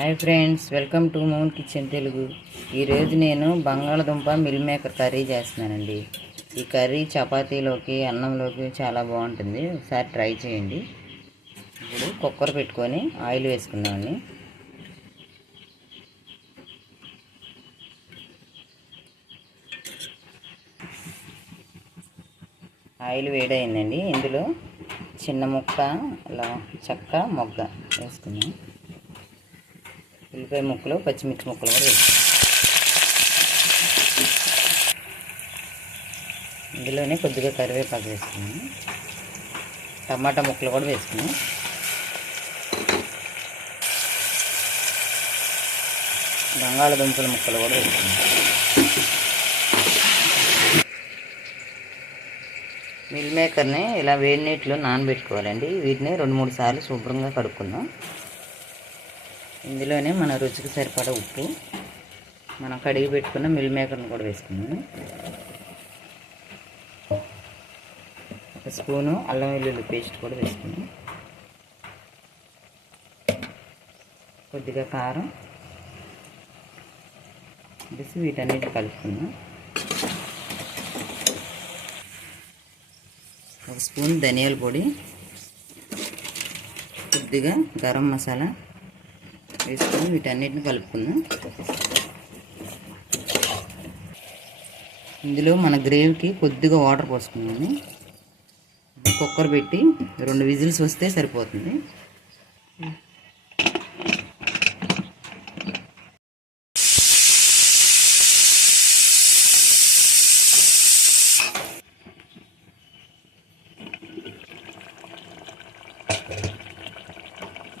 Hi friends, welcome to మౌన్ kitchen Telugu. ఈరోజు నేను బంగాళదుంప మిల్ మేకర్ కర్రీ చేస్తున్నానండి. ఈ కర్రీ చపాతీలోకి అన్నంలోకి చాలా బాగుంటుంది. ఒకసారి ట్రై చేయండి. ఇప్పుడు కుక్కర్ పెట్టుకొని ఆయిల్ వేసుకున్నామండి. ఆయిల్ వేడైందండి. ఇందులో చిన్న ముక్క చెక్క మొగ్గ వేసుకున్నాం. ఉల్లిపాయ ముక్కలు, పచ్చిమిర్చి ముక్కలు కూడా వేసుకున్నాం. ఇందులోనే కొద్దిగా కరివేపాకు వేసుకున్నాం. టమాటా ముక్కలు కూడా వేసుకున్నాం. బంగాళదుంపల ముక్కలు కూడా వేసుకున్నాం. మిల్ మేకర్ని ఇలా వేడి నీటిలో నానబెట్టుకోవాలండి. వీటిని 2-3 సార్లు శుభ్రంగా కడుక్కుందాం. ఇందులోనే మన రుచికి సరిపడా ఉప్పు, మనం కడిగి పెట్టుకున్న మిల్ మేకర్ని కూడా వేసుకున్నాం. 1 స్పూను అల్లం వెల్లుల్లి పేస్ట్ కూడా వేసుకున్నాం. కొద్దిగా కారం వేసి వీటన్నిటి కలుపుకున్నాం. 1 స్పూన్ ధనియాల పొడి, కొద్దిగా గరం మసాలా వేసుకొని వీటన్నిటిని కలుపుకుందాం. ఇందులో మన గ్రేవీకి కొద్దిగా వాటర్ పోసుకున్నాము. కుక్కర్ పెట్టి 2 విజిల్స్ వస్తే సరిపోతుంది.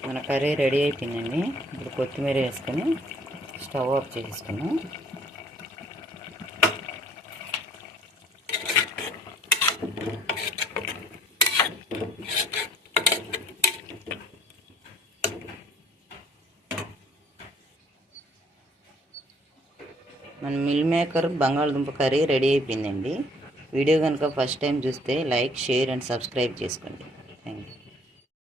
మన కర్రీ రెడీ అయిపోయిందండి. ఇప్పుడు కొత్తిమీర వేసుకొని స్టవ్ ఆఫ్ చేసుకున్నాం. మన మిల్ మేకర్ బంగాళదుంప కర్రీ రెడీ అయిపోయిందండి. వీడియో కనుక ఫస్ట్ టైం చూస్తే లైక్, షేర్ అండ్ సబ్స్క్రైబ్ చేసుకోండి.